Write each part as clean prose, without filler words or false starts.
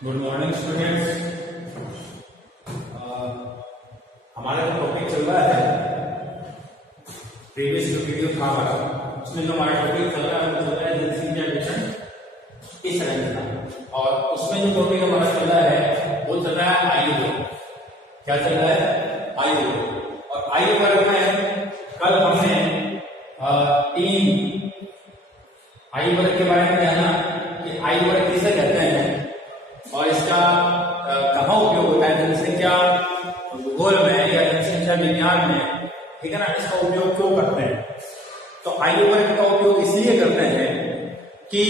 Good morning students. हमारा जो topic चल रहा है, प्रीवियस जो वीडियो था हमारा, उसमें जो हमारा टॉपिक चल रहा है वो चल रहा है जनसंख्या वितरण इस तरह का। और उसमें जो टॉपिक हमारा चल रहा है वो चल रहा है आयु वर्ग। क्या चल रहा है? आयु वर्ग। और आयु वर्ग में कल हमने 3 आयु वर्ग के बारे में जाना कि आयु वर्ग किसे कहते हैं और इसका कहाँ उपयोग होता है, जनसंख्या भूगोल में या जनसंख्या विज्ञान में, ठीक है ना, इसका उपयोग क्यों करते हैं। तो आयु वर्ग का उपयोग इसलिए करते हैं कि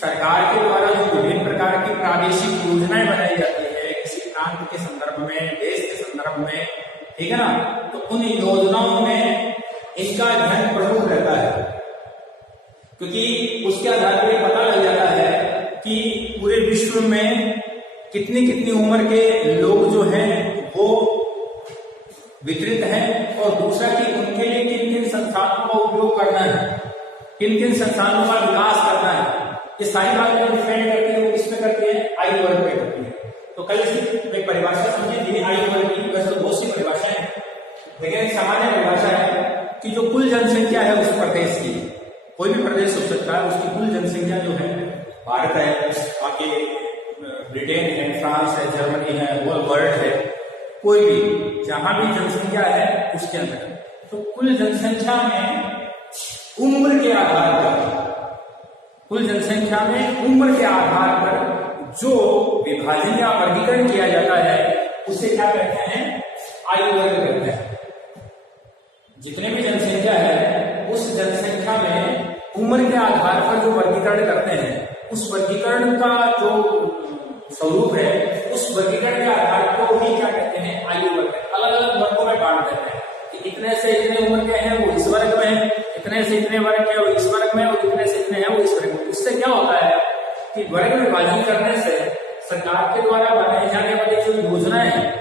सरकार के द्वारा जो विभिन्न प्रकार की प्रादेशिक योजनाएं बनाई जाती है किसी प्रांत के संदर्भ में, देश के संदर्भ में, ठीक है ना, तो उन योजनाओं में इसका ध्यान प्रमुख रहता है, क्योंकि उसके आधार पर पता लग जाता है कि पूरे विश्व में कितनी कितनी उम्र के लोग जो हैं वो वितरित हैं, और दूसरा कि उनके लिए किन किन संस्थानों का उपयोग करना है, किन किन संस्थानों का विकास करना है। ये सारी बातें जो डिपेंड करती है वो किसमें करती है? आयु वर्ग पे करती है। तो कल इसकी एक परिभाषा समझे थी आयु वर्ग की। वैसे तो बहुत सी परिभाषाएं हैं, लेकिन एक सामान्य परिभाषा है कि जो कुल जनसंख्या है उस प्रदेश की, कोई भी प्रदेश हो सकता है, उसकी कुल जनसंख्या जो है, भारत है, बाकी ब्रिटेन है, फ्रांस है, जर्मनी है, होल वर्ल्ड है, कोई भी जहां भी जनसंख्या है उसके अंदर, तो कुल जनसंख्या में उम्र के आधार पर, कुल जनसंख्या में उम्र के आधार पर जो विभाजन या वर्गीकरण किया जाता है उसे क्या कहते हैं? आयु वर्ग कहते हैं। जितने भी जनसंख्या है उस जनसंख्या में उम्र के आधार पर जो वर्गीकरण करते हैं, उस वर्गीकरण का जो स्वरूप है, उस वर्गीकरण के आधार को ही क्या कहते हैं? आयु वर्ग। अलग अलग वर्गों में बांट देते हैं कि इतने से इतने उम्र के हैं वो इस वर्ग में है, इतने से इतने वर्ग के वो इस वर्ग में, और इतने से इतने हैं वो इस वर्ग में। उससे क्या होता है कि वर्ग विभाजन करने से सरकार के द्वारा बनाई जाने वाली जो योजनाएं हैं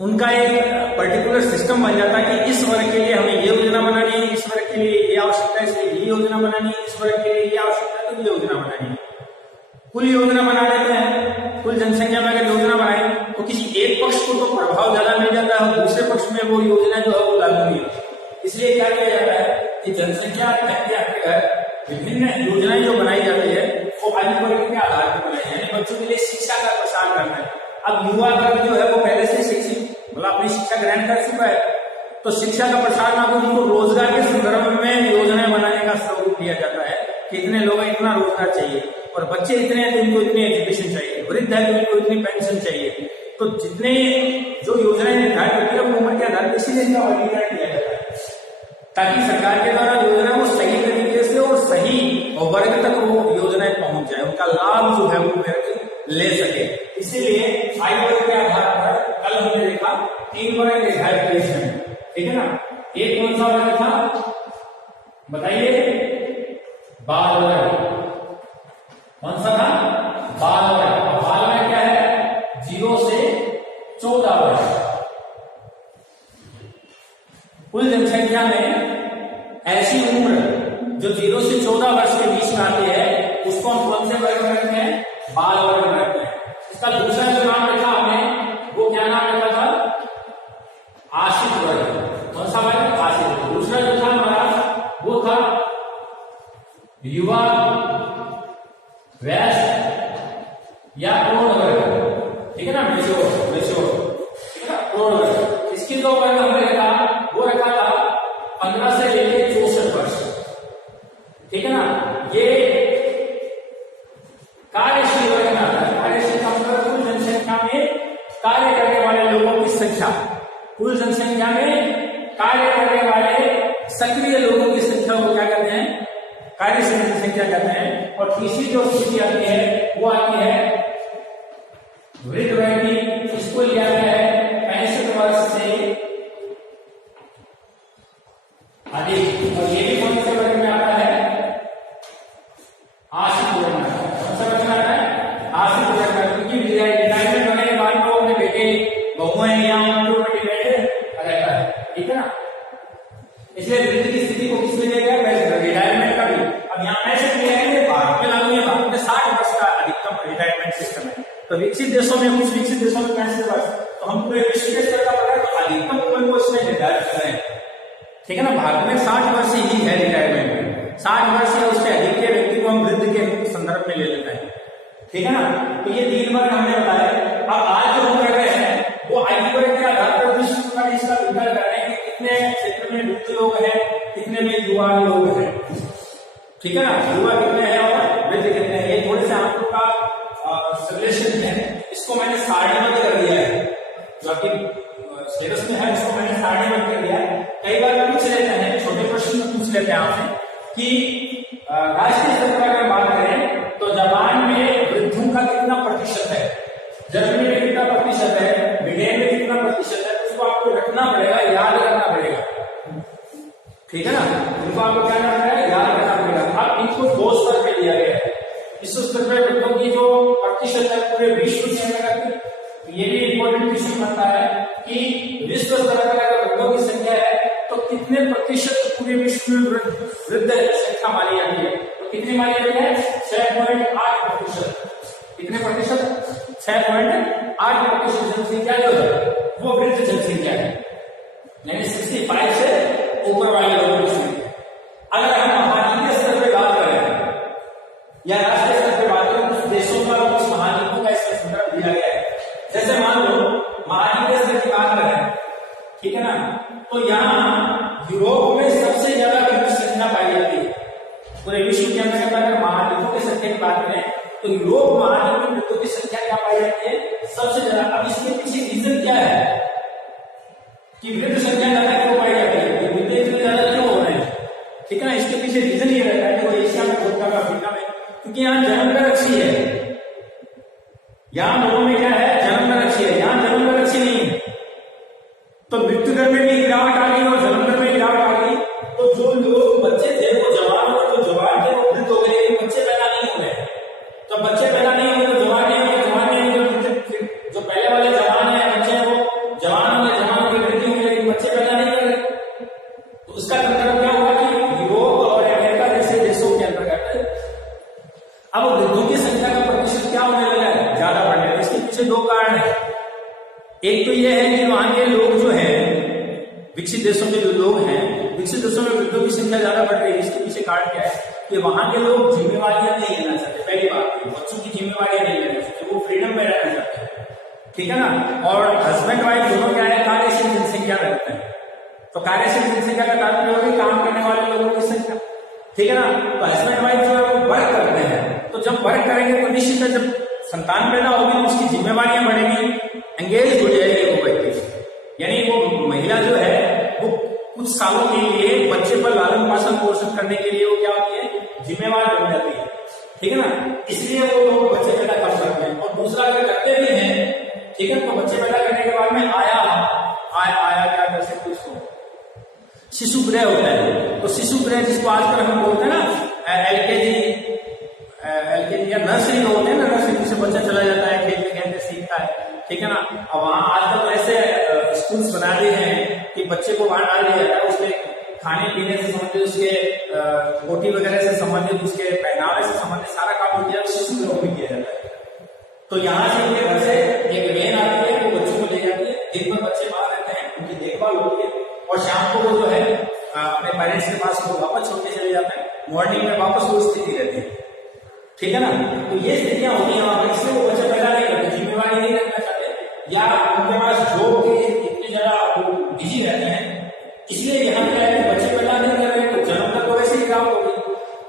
उनका एक पर्टिकुलर सिस्टम बन जाता है कि इस वर्ग के लिए हमें ये योजना बनानी है, इस वर्ग के लिए ये आवश्यकता है, इसलिए ये योजना बनानी है, इस वर्ग के लिए ये आवश्यकता है तो ये योजना बनानी है। कुल योजना बना लेते हैं, कुल जनसंख्या में अगर योजना बनाए तो किसी एक पक्ष को तो प्रभाव ज्यादा मिल जाता है और दूसरे पक्ष में वो योजना जो है वो लागू नहीं होती। इसलिए क्या किया जाता है कि जनसंख्या के अंतर्गत विभिन्न योजनाएं जो बनाई जाती है वो आयु वर्ग के आधार पर बनाई जाए। बच्चों के लिए शिक्षा का प्रसार करना है। अब युवा वर्ग जो है वो पहले से शिक्षित, मतलब अपनी शिक्षा ग्रहण कर चुका है, तो शिक्षा का प्रसार ना तो उनको रोजगार के संदर्भ में योजनाएं बनाने का स्वरूप दिया जाता है कि इतने लोग इतना रोजगार चाहिए, और बच्चे इतने हैं तो इनको इतनी एजुकेशन चाहिए, वृद्ध है तो इनको इतनी पेंशन चाहिए। तो जितने जो योजनाएं निर्धारित होती है वो उम्र के आधार पर इसीलिए इनका वर्गीकरण किया जाता है, ताकि सरकार के द्वारा योजना वो सही तरीके से और सही वर्ग तक वो योजनाएं पहुंच जाए, उनका लाभ जो है वो वर्ग ले सके। इसीलिए आयु वर्ग के आधार पर कल हमने देखा 3 वर्ग निर्धारित किए हैं, ठीक है ना। एक कौन सा वर्ग था बताइए? बाल वर्ग। कौन सा था? बाल वर्ग। बाल वर्ग क्या है? 0 से 14 वर्ष। कुल जनसंख्या में ऐसी उम्र जो 0 से 14 वर्ष के बीच में आती है उसको हम कौन से वर्ग में रखते हैं? बाल वर्ग में रखते हैं। इसका दूसरा जो नाम रखा हमने वो क्या नाम रखा था? आश्रित वर्ग। कौन सा वर्ग? आश्रित। दूसरा जो था हमारा वो था युवा, वयस्क या प्रौढ़ वर्ग, ठीक है ना, मेच्योर, ठीक है ना, प्रौढ़ वर्ग। इसकी दो वर्ग हमने रखा, वो रखा था 15 से लेकर 64 वर्ष, ठीक है ना। ये कार्यशील वर्ग में आता है। कार्यशील का मतलब कुल जनसंख्या में कार्य करने वाले लोगों की संख्या, कुल जनसंख्या में कार्य करने वाले सक्रिय लोगों की संख्या को क्या कहते हैं? कार्यशील जनसंख्या कहते हैं। और तीसरी जो स्थिति आती है वो आती है वृद्ध वर्ग की। इसको लिया गया है 65 वर्ष से अधिक, और ये भी कौन से वर्ग में आता है? आश्रित वर्ग में। कौन सा वर्ग में आता है? आश्रित वर्ग में। क्योंकि रिटायरमेंट होने के बाद लोग अपने बेटे बहुएं या उनको रहता है, ठीक है ना। इसलिए वृद्ध की स्थिति को किसमें लिया गया? रिटायरमेंट का भी। अब यहाँ ऐसे लिया गया भारत में लागू है, भारत में 60 वर्ष का अधिकतम रिटायरमेंट सिस्टम है। तो विकसित देशों में, कुछ विकसित देशों में 65 वर्ष, तो हम पूरे विश्व के स्तर का पढ़ा तो अधिकतम उम्र को इसमें निर्धारित कर रहे हैं। ठीक है ना, भारत में 60 वर्ष ही है रिटायरमेंट में, 60 वर्ष या उससे अधिक के व्यक्ति को हम वृद्ध के संदर्भ में ले लेते हैं। ठीक है ना, तो ये 3 वर्ग हमने बताया। अब आज जो हम कर रहे हैं वो आयु वर्ग के आधार पर विश्व का इसका विचार कर रहे हैं कि कितने क्षेत्र में वृद्ध लोग हैं, कितने में युवा लोग हैं। ठीक है ना, युवा कितने हैं और वृद्ध कितने हैं, ये थोड़े से आंकड़ों का सजेशन है। इसको मैंने सारणीबद्ध कर दिया है, जो आपकी सिलेबस में है उसको मैंने सारणीबद्ध कर दिया है। कई बार पूछ लेते हैं, छोटे प्रश्न में पूछ लेते हैं आपसे कि राष्ट्रीय स्तर पर अगर बात करें तो जापान में वृद्धों का कितना प्रतिशत है, जर्मनी में कितना प्रतिशत है, ब्रिटेन में कितना प्रतिशत है, उसको आपको रखना पड़ेगा, याद करना पड़ेगा। ठीक है ना, इनको आपको क्या करना है, याद रखना पड़ेगा। अब इनको 2 स्तर पे लिया गया है। विश्व स्तर पे वृद्धों की जो प्रतिशत है पूरे विश्व के अंदर, ये भी इंपॉर्टेंट क्वेश्चन बनता है कि विश्व स्तर पर अगर वृद्धों की संख्या है तो कितने प्रतिशत पूरे विश्व में वृद्ध संख्या मानी जाती है, तो कितनी मानी जाती है, 6.8%। कितने प्रतिशत, 6.8% जनसंख्या जो है वो वृद्ध जनसंख्या है, यानी 65 से ऊपर वाले लोगों की संख्या। अगर हम महाद्वीपीय स्तर पर बात करें या राष्ट्रीय स्तर पर बात करें, कुछ देशों का कुछ महाद्वीपों का इसका संदर्भ दिया गया है। जैसे मान लो महाद्वीपीय स्तर की बात करें, ठीक है ना, तो यहाँ यूरोप में सबसे ज्यादा वृद्ध संख्या पाई जाती है। पूरे विश्व के अंदर अगर महाद्वीपों की संख्या की बात करें तो यूरोप महाद्वीप में वृद्धों की संख्या क्या पाई जाती है, सबसे ज्यादा। अब इसके पीछे रीजन क्या है कि वृद्ध संख्या ज्यादा क्यों पाई जाती है, वृद्ध इतने ज्यादा क्यों हो रहे हैं। ठीक है ना, इसके पीछे रीजन ये रहता है कि वो एशिया में बहुत कम, अफ्रीका में, क्योंकि यहाँ जन्म दर अच्छी है। यहाँ लोगों में क्या है, जन्म दर अच्छी है, यहाँ जन्म दर अच्छी नहीं है, तो मृत्यु दर में भी गिरावट आ गई और जन्म दर में गिरावट आ गई। तो जो लोग बच्चे थे वो जवान हो, जो जवान थे वो वृद्ध हो गए, लेकिन बच्चे पैदा नहीं हो रहे। तो बच्चे पैदा नहीं हुए तो जवान नहीं हुए, जवान नहीं हुए जो पहले वाले जवान है बच्चे हैं वो जवान होंगे, जवान होंगे वृद्धि होंगे, लेकिन बच्चे पैदा नहीं हो रहे। तो उसका मतलब क्या हुआ कि यूरोप और अमेरिका जैसे देशों के अंतर्गत अब वृद्धों की संख्या का प्रतिशत क्या होने लगा है, ज्यादा बढ़ने लगा। इसके पीछे 2 कारण है। एक तो यह है कि वहां के लोग जो हैं, विकसित देशों के जो लोग हैं, विकसित देशों में वृद्धों की संख्या ज्यादा बढ़ रही है। इसके पीछे कारण क्या है कि वहां के लोग जिम्मेवारियां नहीं लेना चाहते। पहली बात, बच्चों की जिम्मेवारियां नहीं लेना चाहते, वो फ्रीडम में रहना चाहते हैं। ठीक है ना, और हस्बैंड वाइफ दोनों क्या है, कार्यशील जनसंख्या रखते हैं। तो कार्यशील जनसंख्या का तात्पर्य होगी काम करने वाले लोगों की संख्या। ठीक है ना, तो हस्बैंड वाइफ जो है वो वर्क करते हैं, तो जब वर्क करेंगे तो निश्चित है जब संतान पैदा होगी तो उसकी जिम्मेवारियां बढ़ेंगी, एंगेज हो जाएगी वो व्यक्ति, यानी वो महिला जो है वो कुछ सालों के लिए बच्चे पर लालन पालन पोषण करने के लिए वो क्या होती है, जिम्मेवार बन जाती है। ठीक है ना, इसलिए वो लोग बच्चे पैदा कम करते हैं। और दूसरा अगर करते भी हैं, ठीक है, तो बच्चे पैदा करने के बाद में आया क्या कर सकते उसको, शिशु गृह होता है। तो शिशु गृह जिसको आजकल हम बोलते हैं ना एलकेजी या नर्सरी होते हैं ना, नर्सरी से बच्चा चला जाता है, खेलते खेलते सीखता है। ठीक है ना, अब वहां आजकल तो ऐसे स्कूल्स बना दिए हैं कि बच्चे को वहां डाल दिया जाता है, उसके खाने पीने से संबंधित, उसके रोटी वगैरह से संबंधित, उसके पहनावे से संबंधित सारा काम हो गया, शिशु गृह में किया जाता है। तो यहाँ से उनके घर से एक वैन आती है, वो बच्चों को ले जाती है, दिन भर बच्चे बाहर रहते हैं, उनकी देखभाल होती है, और शाम को वो जो है अपने पेरेंट्स के पास वो वापस छोड़ के चले जाते हैं, मॉर्निंग में वापस वो स्थिति रहती है। ठीक है ना, तो ये स्थितियां होती है वहां पर, इसलिए वो बच्चे पैदा नहीं करते, जिम्मेवारी नहीं रखना चाहते, या उनके पास जॉब के इतनी ज्यादा बिजी रहते हैं, इसलिए यहाँ क्या है बच्चे पैदा नहीं कर रहे, तो जन्म दर तो वैसे ही गिरावट हो गई।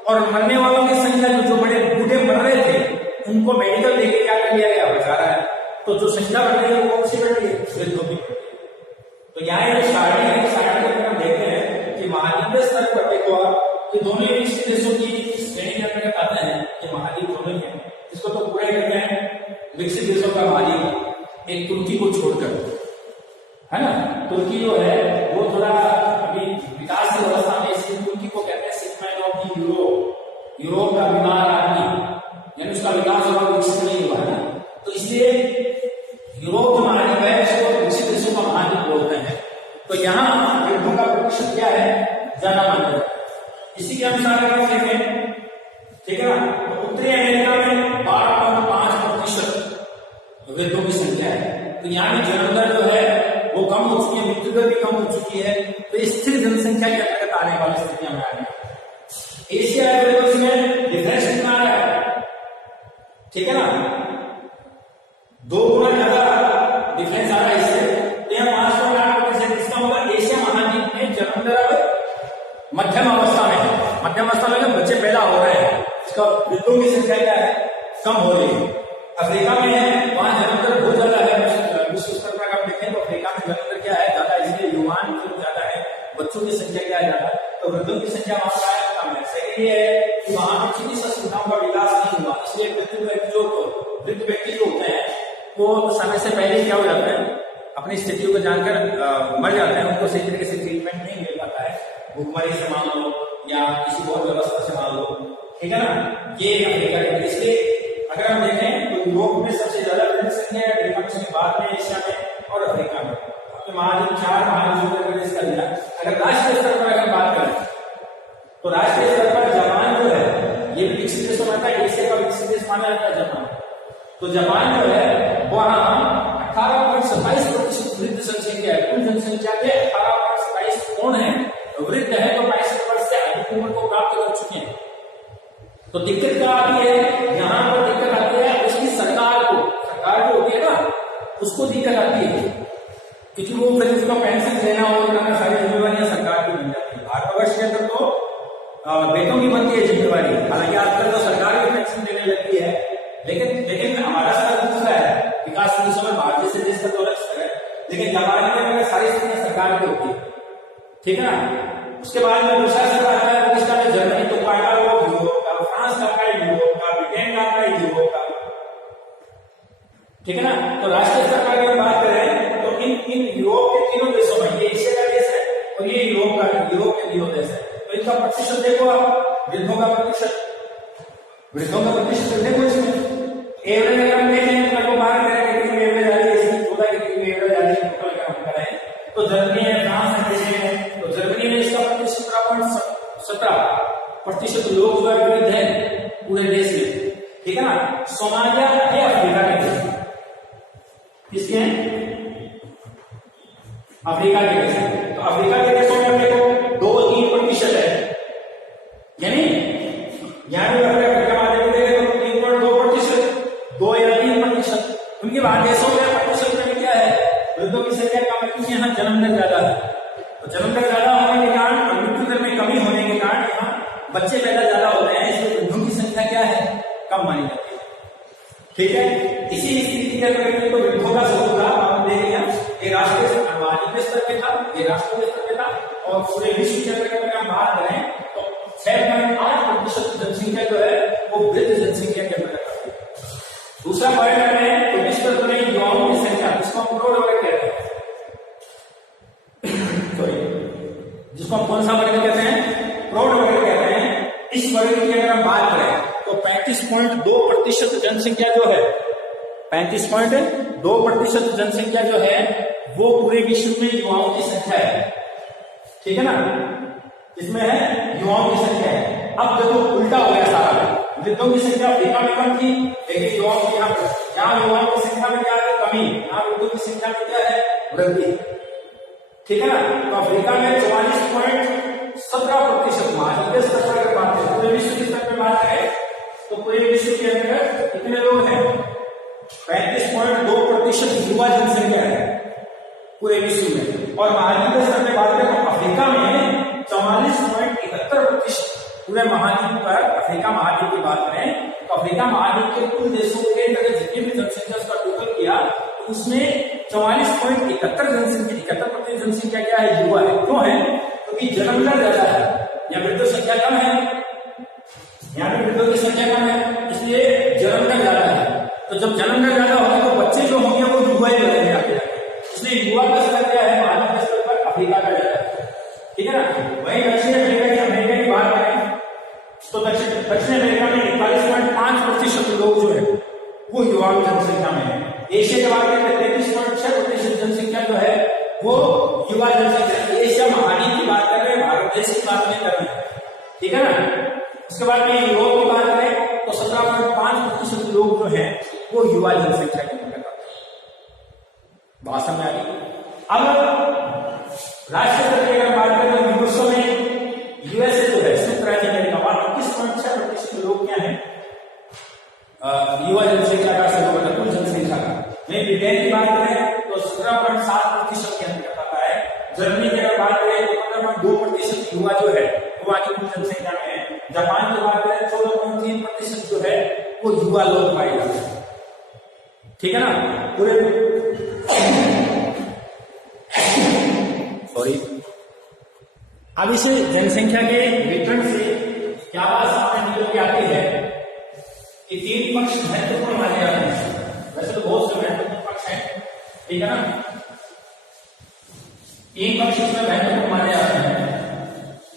और मरने वालों की संख्या जो बड़े बूढ़े मर रहे थे उनको मेडिकल लेके क्या कर दिया गया, बचा रहा है। तो जो संख्या बढ़ रही है वो कौन सी बढ़ रही है, वृद्धों की। तो यहाँ जो सारणी है, सारणी में हम देखते हैं कि महाद्वीपीय स्तर पर देखो कि दोनों विकसित देशों की श्रेणी के अंतर्गत आते हैं कि महाद्वीप दोनों ही है, इसको तो पूरा करते हैं विकसित देशों का महाद्वीप, एक तुर्की को छोड़कर, है ना। तुर्की जो है वो थोड़ा अभी विकास की अवस्था में, इसलिए तुर्की को कहते हैं सेगमेंट ऑफ द यूरोप का बीमार आदमी, यानी उसका विकास और विकसित नहीं हुआ है ना। तो इसलिए यूरोप जो महाद्वीप है इसको विकसित देशों का महाद्वीप बोलते हैं। तो यहाँ वृद्धों का प्रतिशत क्या है, ज्यादा माना जाता है। इसी के अनुसार अगर देखें, ठीक है ना, तो उत्तरी अमेरिका में 12.5 वृद्धों की संख्या है। तो यहाँ भी जन्म दर जो है वो कम हो चुकी है, मृत्यु दर भी कम हो चुकी है। तो स्थिर जनसंख्या के अंतर्गत आने वाली स्थितियां में आ रही है। एशिया में डिफरेंस कितना आ रहा है, ठीक है ना, 2 गुना ज्यादा डिफरेंस आ रहा है इससे। तो यहाँ 5.8%, इसका मतलब एशिया महाद्वीप में जन्म दर मध्यम अवस्था में बच्चे पैदा हो रहे हैं, इसका वृद्धों की संख्या क्या है, कम हो रही है। अफ्रीका में है, वहां जन्म दर बहुत ज्यादा है, विश्व स्तर पर आप देखें तो अफ्रीका में जन्म दर क्या है, ज्यादा, इसलिए युवान ज्यादा है, बच्चों की संख्या क्या है, ज्यादा, तो वृद्धों की संख्या वहां क्या है, कम है। सेकेंड ये है कि वहां पर चिकित्सा सुविधाओं का विकास नहीं हुआ, इसलिए वृद्ध व्यक्ति जो होते हैं वो समय से पहले क्या हो जाता है, अपनी स्थितियों को जानकर मर जाते हैं, उनको सही तरीके से ट्रीटमेंट नहीं मिल पाता है, भूखमरी से मान लो या किसी और व्यवस्था से मान लो, ठीक है ना। ये अफ्रीका के, इसलिए अगर हम देखें तो यूरोप में सबसे ज्यादा जनसंख्या है, अफ्रीका में उसके बाद में एशिया में और अफ्रीका में। तो महाद्वीप 4 महाद्वीपों का इसका लिया। अगर राष्ट्रीय स्तर पर अगर बात करें तो राष्ट्रीय स्तर पर जापान जो है ये विकसित देश माना, एशिया का विकसित देश माना जाता है जापान। तो जापान जो है वहां 18.27% वृद्ध जनसंख्या है, कुल जनसंख्या के 18.27 कौन है, वृद्ध है, तो 65 वर्ष से अधिक उम्र को प्राप्त कर चुके हैं। तो दिक्कत क्या आती है, यहाँ पर दिक्कत आती है उसकी सरकार जो होती है ना, उसको दिक्कत आती है, क्योंकि वो फिर उसका पेंशन देना और करना सारी जिम्मेवारियां सरकार की बन जाती है। भारतवर्ष के अंदर तो बेटों की बनती है जिम्मेवारी, हालांकि आजकल तो सरकार भी पेंशन देने लगती है, लेकिन हमारा स्तर दूसरा है, विकास की समय भारतीय से देश का तो अलग स्तर है, लेकिन जापान में सारी स्थितियां सरकार की होती है, ठीक है ना। उसके बाद में दूसरा स्तर आता है किसका, जर्मनी, तो यूरोप का, फ्रांस का, यूरोप का, ब्रिटेन का, यूरोप का, ठीक है ना। तो राष्ट्रीय स्तर पर अगर बात करें तो इन यूरोप के तीनों देशों में, ये एशिया का देश है और ये यूरोप के तीनों देश है, तो इनका प्रतिशत देखो आप, वृद्धों का प्रतिशत देखो इसमें एवरेज अगर हम देखें तो लगभग 12 कैटेगरी में एवरेज आ रही है, इसकी 14 कैटेगरी में एवरेज आ रही है, टोटल अगर हम करें तो जर्मनी है, फ्रांस है, ब्रिटेन है। तो जर्मनी में इसका 17.17% लोग जो है वृद्ध है पूरे देश में, ठीक है ना। सोमालिया है अफ्रीका के देश, किसके हैं, अफ्रीका के देश। तो अफ्रीका के देशों में देखो 2-3% है, यानी यहाँ भी अफ्रीका माध्यम देखें तो 3.2%, 2 या 3%। उनके बाद देशों में प्रतिशत में क्या है, वृद्धों की संख्या कम है, क्योंकि यहाँ जन्म दर ज्यादा है। तो जन्म दर ज्यादा होने के कारण और मृत्यु दर में कमी होने के कारण यहाँ बच्चे पैदा ज्यादा होते हैं, इसलिए वृद्धों की संख्या क्या है, कम मानी जाती है, ठीक है। इसी स्थिति के अंदर तो वृद्धों का सुधार हम देख लिया, ये राष्ट्रीय स्तर पे था, ये राष्ट्रीय स्तर पे था, और पूरे विश्व के अंदर अगर हम बात करें तो 6.8% जनसंख्या जो है वो वृद्ध जनसंख्या के अंदर आती है। दूसरा पॉइंट है तो विश्व में युवाओं की संख्या, जिसको हम प्रौढ़ वर्ग कहते हैं, सॉरी, जिसको हम कौन सा वर्ग कहते हैं, प्रौढ़ वर्ग कहते हैं। इस वर्ग की अगर हम बात करें तो 35.2% जनसंख्या जो है, 35.2% जनसंख्या जो है वो पूरे विश्व में युवाओं की संख्या है, ठीक है ना, इसमें है युवाओं की संख्या है। अब देखो उल्टा हो गया सारा, वृद्धों की संख्या अफ्रीका में कम थी, लेकिन युवाओं की यहाँ युवाओं की संख्या में क्या है, कमी, यहाँ वृद्धों की संख्या में क्या है, वृद्धि, ठीक है ना। तो अफ्रीका में 44.17% महाद्वीपीय स्तर पर अगर बात करें, पूरे विश्व के स्तर पर बात करें तो पूरे विश्व के अंदर कितने लोग हैं, 35.2% युवा जनसंख्या है पूरे विश्व में। और महाद्वीपीय स्तर पर बात करें तो अफ्रीका में 44.71% पूरे महाद्वीप पर, अफ्रीका महाद्वीप की बात करें तो अफ्रीका महाद्वीप के कुल देशों के अंदर जितनी भी जनसंख्या उसका टोटल किया तो उसमें 44.71% 71% जनसंख्या क्या है, युवा है। क्यों है, क्योंकि जन्म दर ज्यादा है, या वृद्धों संख्या कम है, यहाँ पे वृद्धों की संख्या कम है, इसलिए जन्म दर ज्यादा है। तो जब जन्म दर ज्यादा होगा तो बच्चे जो होंगे वो युवा ही बनेंगे आगे, इसलिए युवा का स्तर क्या है, महाद्वीप स्तर पर अफ्रीका का ज्यादा है, ठीक है ना। वही दक्षिण अमेरिका की बात करें तो दक्षिण अमेरिका में 41.5% लोग जो है वो युवा जनसंख्या में है। एशिया के बारे में 33.6% जनसंख्या जो है वो युवा जनसंख्या। एशिया महाद्वीप की बात कर रहे हैं, भारत देश की बात नहीं कर रहे हैं, ठीक है ना। उसके बाद में यूरोप की बात करें तो 17.5% लोग जो है वो युवा जनसंख्या के अंतर्गत आते हैं। क्या है युवा जनसंख्या का सर्वोपरि कुल जनसंख्या का। मैं ब्रिटेन की बात करें तो 17.7% के अंतर्गत आता है। जर्मनी की अगर बात करें तो 15.2% युवा जो है वो आज की कुल जनसंख्या में है। जापान की बात करें 14.3% जो है वो युवा लोग पाए जाते हैं। ठीक है ना, पूरे सॉरी। अब इस जनसंख्या के वितरण से क्या बात सामने निकल के आती है कि 3 पक्ष महत्वपूर्ण माने जाते हैं। वैसे तो बहुत से महत्वपूर्ण पक्ष हैं, ठीक है ना, 3 पक्ष इसमें महत्वपूर्ण माने जाते हैं।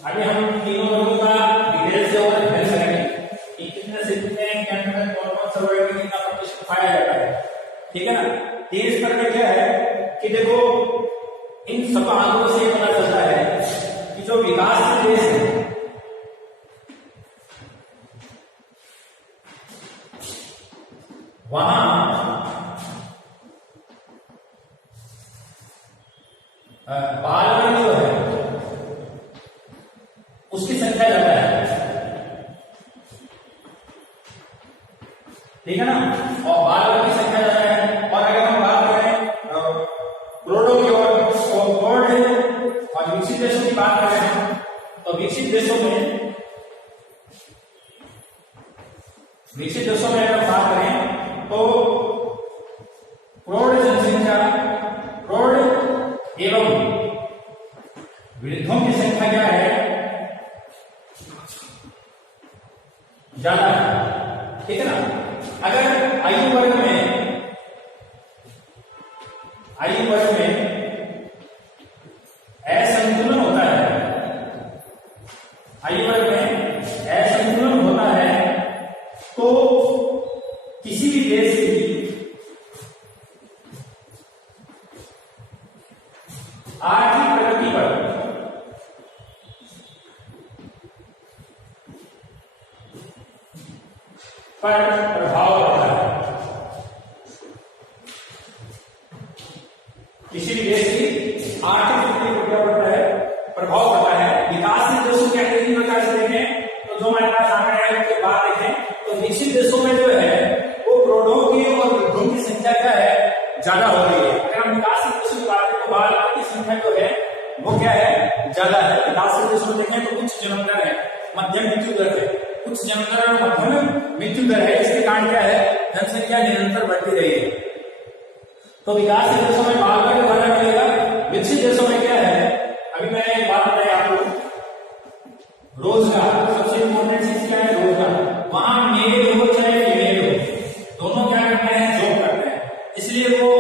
अभी हम तीनों वर्गों का डिटेल से और अध्ययन करेंगे कि कितने से कितने के अंतर्गत कौन कौन सा वर्ग कितना प्रतिशत पाया जाता है, ठीक है ना। 3 स्तर में क्या है कि देखो इन सब आंकड़ों से पता चलता है कि जो विकासशील देश है वहां बाल वर्ग जो है उसकी संख्या ज्यादा है, ठीक है ना, और बाल वर्ग की संख्या ज्यादा है। और अगर हम बात करें करोड़ों की और विकसित देशों की बात करें तो विकसित देशों में अगर बात करें तो प्रौढ़ जनसंख्या, प्रौढ़ एवं वृद्धों की संख्या क्या है, ज्यादा है, ठीक है ना। अगर आयु वर्ग में असंतुलन होता है, आयु वर्ग में असंतुलन होता है तो किसी भी देश की आर्थिक प्रगति पर प्रभाव पड़ता है। किसी भी देश की आर्थिक प्रगति पर क्या पड़ता है, प्रभाव पड़ता है। विकासशील देशों के अंग्रेजी प्रकार से देखें तो जो हमारे पास सामने आने के बाद देखें तो विकसित देशों में जो है वो करोड़ों की और वृद्धों की संख्या क्या है, ज्यादा हो रही है। अगर हम विकासशील देशों की बात करें तो बाल की संख्या जो है वो क्या है, ज्यादा है। विकासशील देशों में देखें तो उच्च जन्म दर है, मध्यम मृत्यु दर है, उच्च जन्म दर और मध्यम मृत्यु दर है। इसके कारण क्या है, जनसंख्या निरंतर बढ़ती रही है। तो विकासशील देशों में बाल का ज्यादा मिलेगा, विकसित देशों में क्या है, अभी मैंने एक बात बताई आपको, रोजगार सबसे इंपॉर्टेंट चीज क्या है, रोजगार। वहां मेल हो चाहे फीमेल हो, दोनों क्या करते हैं, जॉब करते हैं। इसलिए वो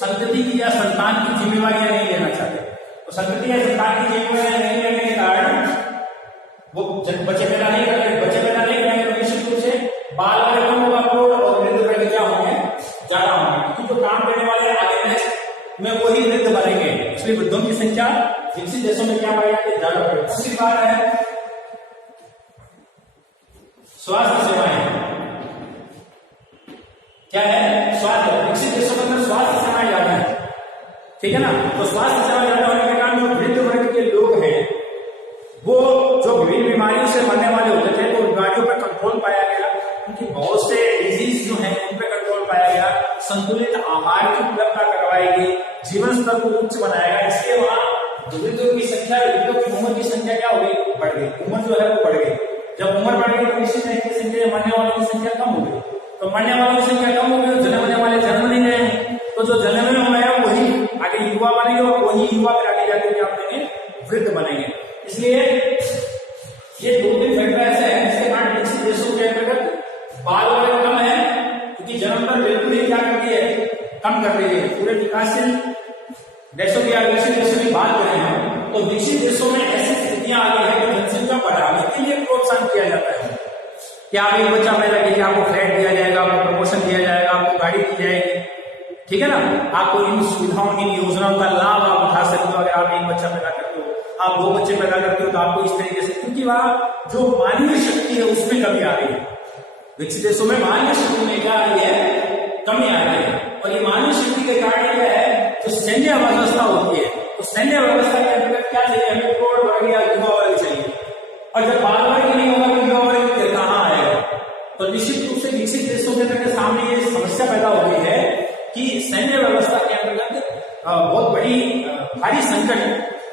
संतति की या संतान की जिम्मेवारियां नहीं लेना चाहते। तो संतति या संतान की जिम्मेवारियां नहीं लेने के कारण वो बच्चे पैदा नहीं करते। बच्चे पैदा नहीं करेंगे तो निश्चित रूप से बाल वर्ग कम होगा, प्रौढ़ और वृद्ध वर्ग क्या होंगे, ज्यादा होंगे, क्योंकि जो काम करने वाले आगे नेक्स्ट में वही वृद्ध बनेंगे। इसलिए वृद्धों की संख्या विकसित देशों में क्या पाई जाती है, ज्यादा बढ़। दूसरी बात है स्वास्थ्य सेवाएं, क्या है, स्वास्थ्य। विकसित देशों के अंदर स्वास्थ्य सेवाएं ज्यादा है, ठीक है ना। तो स्वास्थ्य सेवाएं ज्यादा होने के कारण जो वृद्ध वर्ग के लोग हैं वो जो विभिन्न बीमारियों से मरने वाले होते थे तो बीमारियों पर कंट्रोल पाया गया, उनकी बहुत से डिजीज जो हैं उन पर कंट्रोल पाया गया, संतुलित आहार की उपलब्धता करवाई गई, जीवन स्तर को उच्च बनाया गया। इसलिए वहां वृद्धों की संख्या, वृद्धों की उम्र की संख्या क्या हो गई, बढ़ गई, उम्र जो है वो बढ़ गई। जब उम्र बढ़ गई तो निश्चित है कि संख्या मरने वालों की संख्या कम हो गई। तो मरने वालों की संख्या कम हो गई तो जन्मने वाले जन्म नहीं गए, तो जो जन्म में हुआ है वही आगे युवा बनेंगे और वही युवा फिर आगे जाकर क्या बनेंगे, वृद्ध बनेंगे। इसलिए ये 2-3 फैक्टर ऐसे हैं जिसके कारण विकसित देशों के अंतर्गत बाल वर्ग कम है, क्योंकि जन्म दर बिल्कुल ही क्या करती है, कम कर रही है। पूरे विकासशील देशों की या विकसित देशों की बात करें हम तो विकसित देशों में ऐसी स्थितियां आ गई है कि जनसंख्या बढ़ाने के लिए प्रोत्साहन किया जाता है कि आप एक बच्चा पैदा कीजिए, आपको फ्लैट दिया जाएगा, आपको प्रमोशन दिया जाएगा, आपको गाड़ी दी जाएगी, ठीक है ना। आपको इन सुविधाओं, इन योजनाओं का लाभ आप उठा सकते हो। अगर आप एक बच्चा पैदा करते हो, आप 2 बच्चे पैदा करते हो तो आपको इस तरीके से, क्योंकि वहां जो मानवीय शक्ति है उसमें कमी आ रही है। विकसित देशों में मानवीय शक्ति में क्या आ रही है, कमी आ रही है। और ये मानवीय शक्ति के कारण क्या है, जो सैन्य व्यवस्था होती है, तो सैन्य व्यवस्था के अंतर्गत क्या चाहिए, हमें प्रौढ़ वर्ग या युवा वर्ग चाहिए। और जब बाल वर्ग नहीं होगा तो युवा वर्ग कहाँ आएगा, तो निश्चित रूप से विकसित देशों के सामने ये समस्या पैदा हो गई है कि सैन्य व्यवस्था के अंतर्गत बहुत बड़ी भारी संकट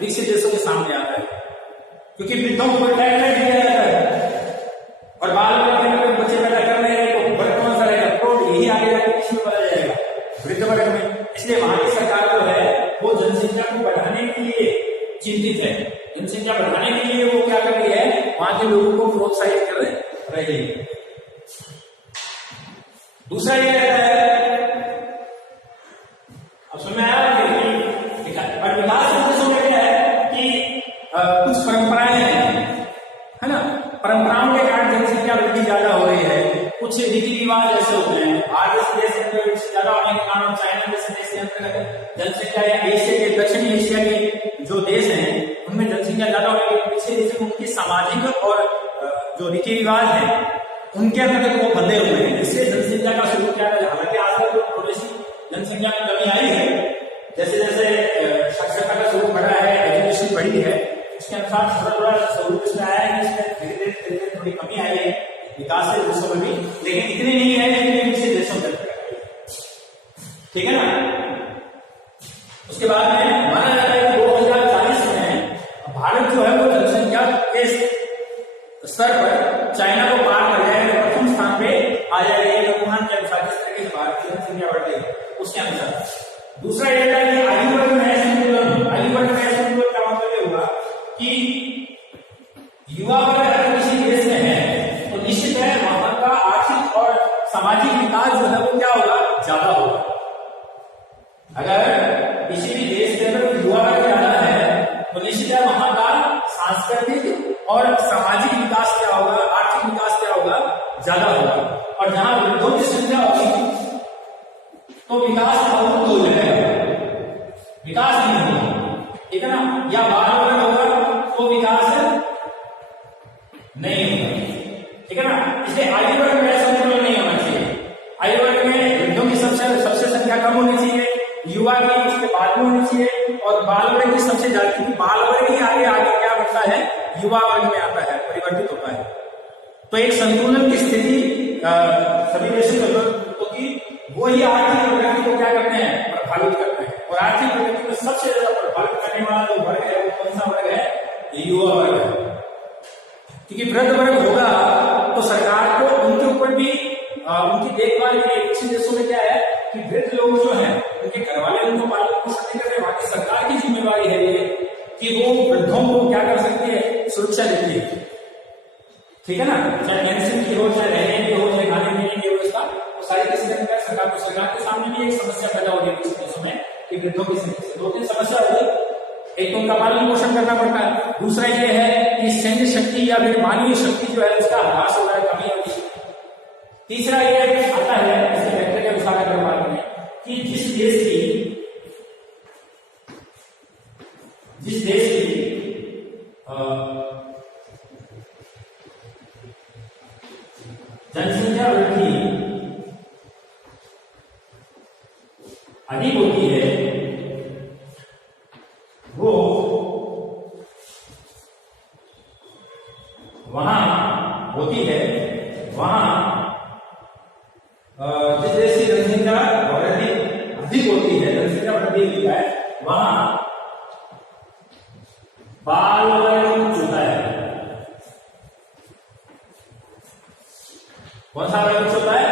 विकसित देशों के सामने आता है, क्योंकि वृद्धों को रिटायर कर दिया जाता है और बाल बच्चे पैदा कर रहे हैं तो वर्ग कौन सा रहेगा, तो यही आगे जाकर किसमें बदल जाएगा, वृद्ध वर्ग में। इसलिए वहां की सरकार जो है वो जनसंख्या को बढ़ाने के लिए चिंतित है, जनसंख्या बढ़ाने के लिए वो क्या कर रही है, वहां के लोगों को प्रोत्साहित कर रही है। दूसरा ये रहता है, अब समझ में आया और विकास देशों में क्या है कि कुछ परंपराएं हैं, है ना, परंपराओं के कारण जनसंख्या वृद्धि ज्यादा हो रही है, कुछ रीति रिवाज ऐसे होते हैं। आज इस देश में ज्यादा होने के कारण चाइना जैसे देश के अंतर्गत जनसंख्या या एशिया के दक्षिण एशिया के जो देश हैं उनमें जनसंख्या ज्यादा होने के पीछे उनकी सामाजिक और जो रीति रिवाज है उनके अंतर्गत वो बंधे हुए हैं, इससे जनसंख्या का स्वरूप क्या है। हालांकि आजकल थोड़ी सी जनसंख्या में कमी आई है, जैसे जैसे साक्षरता का स्वरूप बढ़ा है, एजुकेशन बढ़ी है, उसके अनुसार थोड़ा थोड़ा स्वरूप इसमें आया है, इसमें धीरे धीरे थोड़ी कमी आई है विकासशील देशों में भी, लेकिन इतनी नहीं है जितनी विकसित देशों में। ठीक है ना। उसके बाद में माना जाता है कि 2040 में भारत जो है वो जनसंख्या के स्तर पर चाइना को पार कर जाएगा, प्रथम स्थान पे आ जाएगा वुहान के अनुसार, जिस तरह की भारत की जनसंख्या बढ़ रही है उसके अनुसार। दूसरा ये है कि आयु वर्ग में संतुलन, आयु वर्ग में संतुलन का मतलब होगा कि युवा वर्ग अगर किसी देश में है तो निश्चित है वहां का आर्थिक और सामाजिक विकास जो है वो क्या होगा, ज्यादा होगा। अगर किसी भी देश के अंदर युवा वर्ग ज्यादा है तो निश्चित है वहां का सांस्कृतिक और सामाजिक विकास क्या होगा, आर्थिक विकास क्या होगा, ज्यादा होगा। और जहां वृद्धों की संख्या होगी तो विकास अवरुद्ध हो जाएगा, विकास नहीं होगा, ठीक है ना, या बाल वर्ग होगा तो विकास नहीं होगा, ठीक है ना। इसलिए आयु वर्ग में संतुलन नहीं होना चाहिए, आयु वर्ग में वृद्धों की सबसे संख्या कम होनी चाहिए, युवा की उसके बाद में होनी चाहिए, और बाल वर्ग की सबसे ज्यादा, क्योंकि बाल वर्ग ही आगे आगे क्या बनता है, युवा वर्ग में आता है, परिवर्तित होता है। तो एक संतुलन की स्थिति सभी देशों में क्योंकि वो ही आर्थिक प्रगति को क्या करते हैं, प्रभावित करते हैं, और आर्थिक प्रगति को सबसे ज्यादा प्रभावित करने वाला जो वर्ग है वो कौन सा वर्ग है, ये युवा वर्ग है। क्योंकि वृद्ध वर्ग होगा तो सरकार को उनके ऊपर भी उनकी देखभाल के लिए विकसित देशों में क्या है कि वृद्ध लोग जो है उनके घर वाले उनको पालन पोषण नहीं कर रहे, वहां की सरकार की जिम्मेवारी है ये कि वो वृद्धों को क्या कर सकती है, सुरक्षा देती है, ठीक है ना, चाहे पेंशन की हो, चाहे रहने की हो, चाहे खाने पीने की व्यवस्था, वो सारी की सरकार के सामने भी एक समस्या पैदा हो रही है देशों में कि वृद्धों की दो तीन समस्या होगी। एक तो उनका पालन पोषण करना पड़ता है, दूसरा ये है कि सैन्य शक्ति या फिर मानवीय शक्ति जो है उसका ह्रास हो रहा है, कमी होगी। तीसरा ये आता है इसके फैक्टर के अनुसार अगर बात करें कि जिस देश की जनसंख्या वृद्धि अधिक होती है वो वहां होती है, वहां जिस देश की जनसंख्या वृद्धि अधिक होती है, जनसंख्या वृद्धि होती है, वहां बाल वर्ग होता है। कौन सा वर्ग होता है,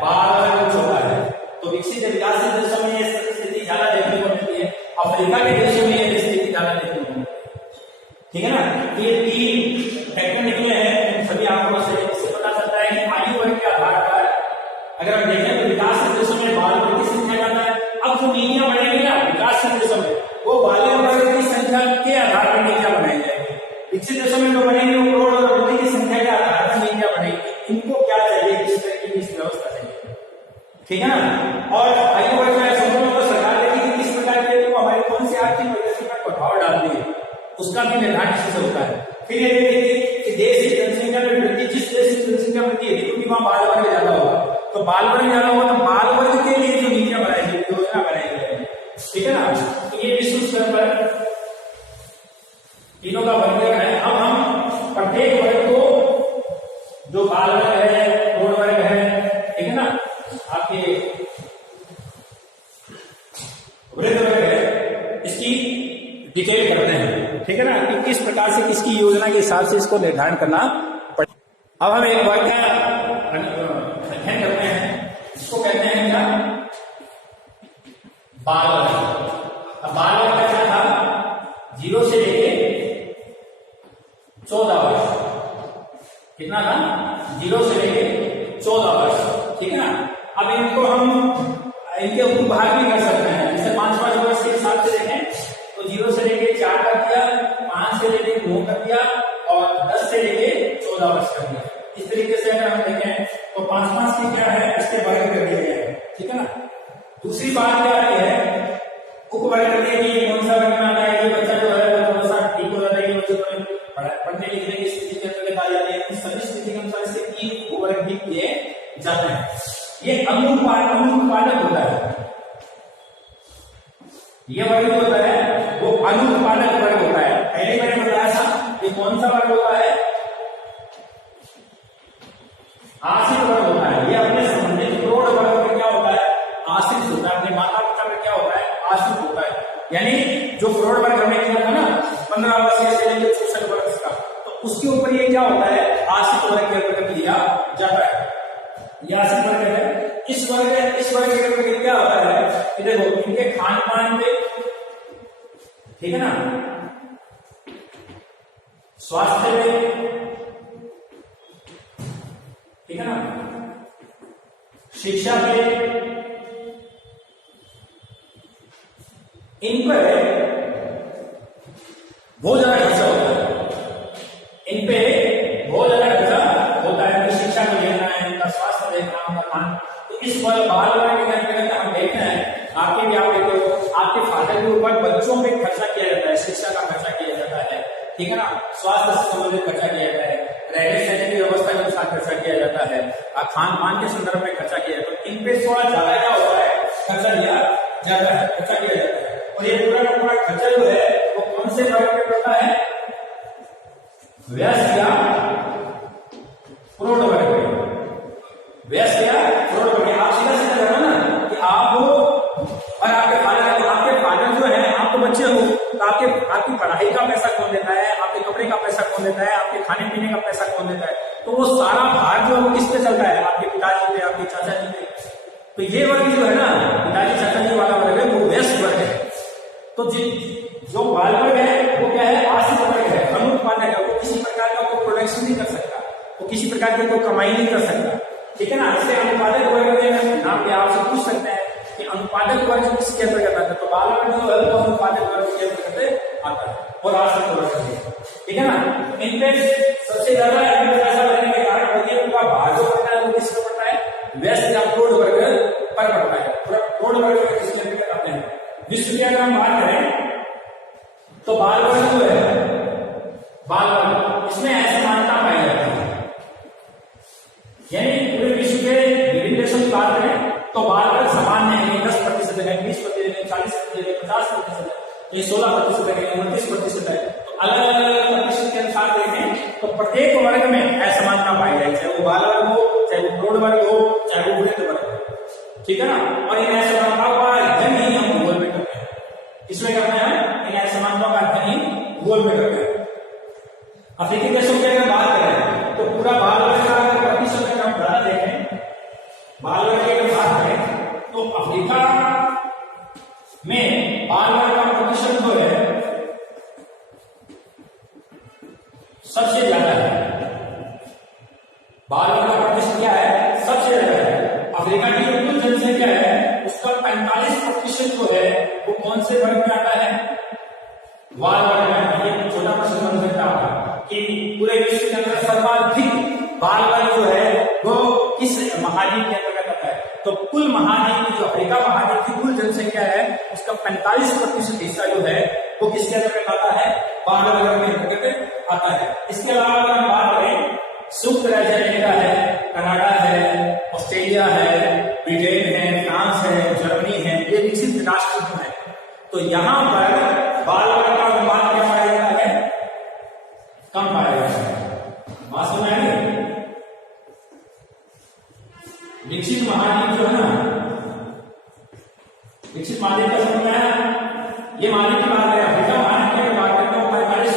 बाल वर्ग होता है। तो विकसित विकासशील देशों में यह स्थिति ज्यादा देखने को मिलती है, अफ्रीका के देशों में यह स्थिति ज्यादा देखने को मिलती है, ठीक है ना। ये तीन फैक्टर निकले हैं सभी आंकड़ों से, इससे पता चलता है कि आयु वर्ग के आधार पर अगर हम देखें तो विकासशील देशों में बाल वर्ग की संख्या ज्यादा है। अब जो नीतियां बनेगी ना विकासशील देशों में वो बाल वर्ग की संख्या के आधार पर नीतियां बनाई जाएगी, विकसित देशों में जो बनेगी वो करोड़ और वृद्धि की संख्या के आधार पर नीतियां बनेगी, इनको क्या चाहिए, किस तरह की व्यवस्था चाहिए, ठीक है ना। और आयु वर्ग में संपूर्ण तो सरकार देखेगी किस प्रकार की तो हमारी कौन सी आर्थिक व्यवस्था पर प्रभाव डालती है, उसका भी निर्धारण किसी से होता है। फिर ये देखिए कि देश की जनसंख्या में वृद्धि, जिस देश की जनसंख्या वृद्धि है क्योंकि वहां बाल वर्ग ज्यादा होगा, तो बाल वर्ग ज्यादा होगा तो बाल वर्ग के लिए जो नीतियां बनाई जाएगी, योजना बनाई जाएगी, ठीक है ना। तो ये विश्व स्तर पर तीनों का वर्गीकरण है। अब हम प्रत्येक वर्ग को जो बाल वर्ग है, प्रौढ़ ठीक है ना, कि किस प्रकार से किसकी योजना के हिसाब से इसको निर्धारण करना पड़े। अब हम एक वर्ग का अध्ययन करते हैं, इसको कहते हैं क्या, बाल वर्ग। अब बाल वर्ग का क्या था, 0 से लेके 14 वर्ष। कितना था, 0 से लेके 14 वर्ष, ठीक है ना। अब इनको हम इनके उपभाग भी कर सकते हैं, जैसे 5-5 वर्ष के हिसाब से देखें तो 0 से लेके 4 कर दिया, 5 से लेके 2 कर दिया और 10 से लेके 14 वर्ष कर दिया। इस तरीके से अगर हम देखें तो 5-5 की क्या है, इसके वर्ग कर दिए गए हैं, ठीक है ना। दूसरी बात क्या है, उपवर्ग करने की कौन सा वर्ग में आता है, ये बच्चा जो है वो थोड़ा सा ठीक हो जाता है, ये बच्चे पढ़ने लिखने की स्थिति के अंतर्गत आ जाती है, सभी स्थिति के अनुसार इसके 3 उपवर्ग भी किए जाते हैं। ये अनुत्पादक होता है, ये वर्ग जो होता है वो अनुत्पादक वर्ग होता है। पहले मैंने बताया था ये कौन सा वर्ग होता है, आश्रित वर्ग होता है। ये अपने संबंधित प्रौढ़ वर्ग में क्या होता है, आश्रित होता है, अपने माता पिता में क्या होता है, आश्रित होता है। यानी जो प्रौढ़ वर्ग हमने किया था ना 15 वर्ष से लेकर 64 वर्ष का, तो उसके ऊपर ये क्या होता है, आश्रित वर्ग के अंतर्गत लिया जाता है, यह आश्रित वर्ग है। इस वर्ग के अंतर्गत क्या होता है कि देखो इनके खान पान पे, ठीक है ना, स्वास्थ्य पे, ठीक है ना, शिक्षा पे, इन पर बहुत ज्यादा खर्चा होता है, इन पे बहुत ज्यादा खर्चा होता है। उनकी शिक्षा को देखना है, उनका स्वास्थ्य देखना है, उनका खान। तो इस बाल वर्ग के अंतर्गत हम देखते हैं, आपके भी आप देखो, आपके फादर के ऊपर बच्चों पे खर्चा किया जाता है, शिक्षा का खर्चा किया जाता है, ठीक है ना, स्वास्थ्य से संबंधित खर्चा किया जाता है, रहने सहने की व्यवस्था के अनुसार खर्चा किया जाता है, खान पान के संदर्भ में खर्चा किया जाता है। तो इन पे थोड़ा ज्यादा क्या होता है, खर्चा लिया जाता है, खर्चा किया जाता है। और ये पूरा का पूरा खर्चा जो है वो कौन से वर्ग में पड़ता है, व्यस्त या प्रौढ़ वर्ग में, व्यस्त या प्रौढ़ वर्ग में। आप सीधा सीधा जाना ना कि आप हो और आपके फादर जो है, आप तो बच्चे हो, तो आपकी पढ़ाई का पैसा कौन देता है, आपके कपड़े का पैसा कौन देता है, आपके खाने पीने का पैसा कौन देता है, तो वो सारा भार जो है वो किस पे चलता है, आपके पिताजी पे, आपके चाचा जी पे। तो ये वर्ग जो है ना, पिताजी चाचा जी वाला वर्ग है, वो व्यस्त वर्ग है। तो जो बाल वर्ग है वो क्या है, आश्रित वर्ग है, अनुत्पादक है, वो किसी प्रकार का कोई प्रोडक्शन नहीं कर सकता, वो किसी प्रकार की कोई कमाई नहीं कर सकता, ठीक है ना। इससे अनुत्पादक वर्ग में नाम के आपसे पूछ सकते हैं कि अनुत्पादक वर्ग किसके अंतर्गत आता है, तो बाल वर्ग जो है वो अनुत्पादक वर्ग के अंतर्गत आता है और आश्रित वर्ग, ठीक है ना। इनपे सबसे ज्यादा पैसा लगने के कारण उनका भार जो पड़ता है वो किस पर पड़ता है, व्यस्त या प्रौढ़ वर्ग पर पड़ता है। प्रौढ़ वर्ग किसके अंतर्गत आते हैं। विश्व की अगर हम बात करें तो बाल वर्ग जो है, बाल वर्ग इसमें असमानता पाई जाती है, यानी पूरे विश्व के विभिन्न देशों की बात करें तो बाल वर्ग समान नहीं है, 10% है, 20% है, 40% है, 50% है, तो ये 16% है, 29% है। तो अलग अलग प्रतिशत के अनुसार देखें तो प्रत्येक वर्ग में असमानता पाई जाए, चाहे वो बाल वर्ग हो, चाहे वो प्रौढ़ वर्ग हो, चाहे वो वृद्ध वर्ग हो, ठीक है ना। और इन असमानताओं का अध्ययन ही हम भूगोल में करते हैं, इसमें करते हैं इन असमानताओं का अध्ययन ही भूगोल में करते हैं। अफ्रीकी देशों की अगर बात करें तो पूरा बाल वर्ग का प्रतिशत अगर हम ज्यादा देखें, बाल वर्ग की अगर बात करें तो अफ्रीका में बाल वर्ग का प्रतिशत जो है सबसे ज्यादा है। बाल वर्ग का प्रतिशत क्या है, सबसे ज्यादा है। अफ्रीका की जो कुल जनसंख्या है उसका 45% जो है वो कौन से वर्ग में आता है, बाल वर्ग में। ये छोटा प्रश्न बन सकता है कि पूरे विश्व के अंदर सर्वाधिक बाल वर्ग जो है वो किस महाद्वीप के अंतर्गत आता है, तो कुल महाद्वीप जो अफ्रीका महाद्वीप की कुल जनसंख्या है उसका 45% हिस्सा जो है वो किसके अंतर्गत आता है, बाल वर्ग में अंतर्गत आता है। इसके अलावा अगर हम बात करें संयुक्त राज्य अमेरिका है, कनाडा है, ऑस्ट्रेलिया है, ब्रिटेन है, फ्रांस है, जर्मनी है, ये विकसित राष्ट्र है, तो यहाँ पर बाल वर्ग का अनुपात क्या पाया जाता है, कम पाया जाता है। बात समझ आई। विकसित महाद्वीप जो है ना, विकसित महाद्वीप का समझ में आया, ये महाद्वीप की बात करें, अफ्रीका महाद्वीप की बात करते हैं 45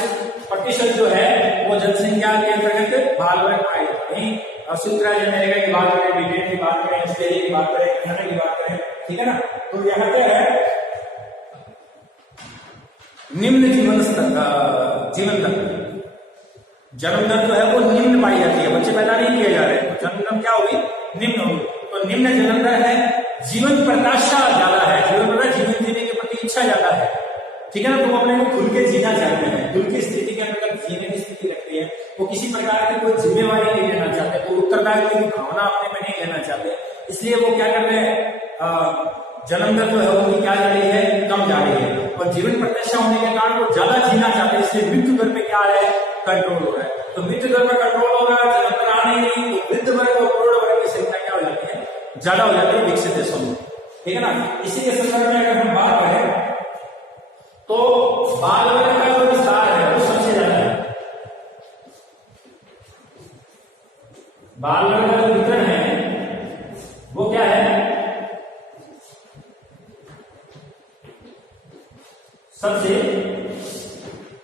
30% जो है वो जनसंख्या के अंतर्गत बाल वर्ग पाए जाते हैं। सूत्र जनरेगा की बात करें, ब्रिटेन की बात करें, ऑस्ट्रेलिया की बात करें, कनाडा की बात करें, ठीक है ना। तो यहाँ क्या है, निम्न जीवन दर, जन्म दर जो है वो निम्न पाई जाती है, बच्चे पैदा नहीं किए जा रहे, तो जन्म दर क्या होगी, निम्न होगी। तो निम्न जन्म दर है, जीवन प्रत्याशा ज्यादा है, जीवन जीने के प्रति इच्छा ज्यादा है, ठीक है ना। तो वो अपने को खुल के जीना चाहते हैं, खुल की स्थिति के अंदर जीने की स्थिति रखते हैं, वो किसी प्रकार की कोई जिम्मेवारी नहीं लेना चाहते, तो उत्तरदायित्व की भावना अपने में नहीं लेना चाहते, इसलिए वो क्या कर रहे हैं, जन्म दर जो है वो क्या जा रही है, कम जा रही है। और जीवन प्रत्याशा होने के कारण वो ज्यादा जीना चाहते हैं, इसलिए मृत्यु दर पे क्या आ रहा है, कंट्रोल हो रहा है। तो मृत्यु दर पर कंट्रोल हो रहा है, जन्म दर आ नहीं रही, तो वृद्ध वर्ग और प्रौढ़ वर्ग की संख्या क्या हो जाती है, ज्यादा हो जाती है विकसित देशों में, ठीक है ना। इसी के संदर्भ में अगर हम बात करें तो बाल वर्ग का जो विस्तार है वो सबसे ज्यादा है। बाल वर्ग का जो वितरण है वो क्या है, सबसे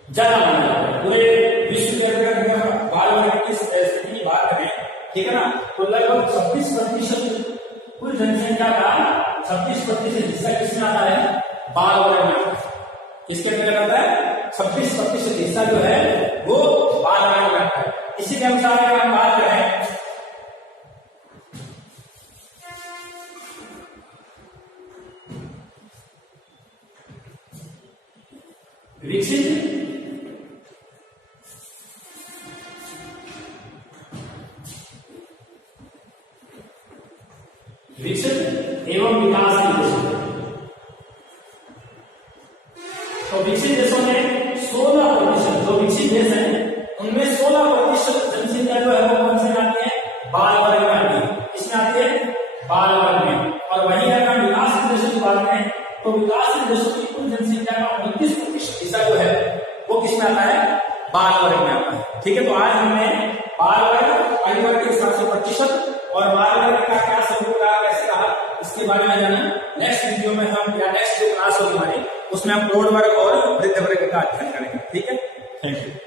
ज्यादा माना जाता है पूरे विश्व के अंदर। बाल वर्ग की स्थिति की बात करें, ठीक है ना, तो लगभग 26% कुल जनसंख्या का 26% हिस्सा किसमें आता है, बाल वर्ग में आता है। किसके अंदर आता है, 26% हिस्सा जो है वो बाल वर्ग में आता है। इसी के अनुसार अगर हम बात करें विकसित एवं विकासशील देशों, तो विकसित देशों में 16%, जो विकसित देश है उनमें 16% जनसंख्या जो है वो कौन से आती है, बाल वर्ग में आती है। किसमें आती है, बाल वर्ग में। और वहीं अगर हम विकासशील देशों की बात करें तो विकासशील देशों की कुल जनसंख्या का 29% हिस्सा जो है वो किसमें आता है, बाल वर्ग में आता है, ठीक है। तो आज हमने बाल वर्ग, आयु वर्ग के हिसाब से प्रतिशत और बाल वर्ग का क्या स्वरूप रहा, कैसे रहा, इसके बारे में जाना। नेक्स्ट वीडियो में हम, या नेक्स्ट जो क्लास होगी हमारी, उसमें हम प्रौढ़ वर्ग और वृद्ध वर्ग का अध्ययन करेंगे, ठीक है। Thank you.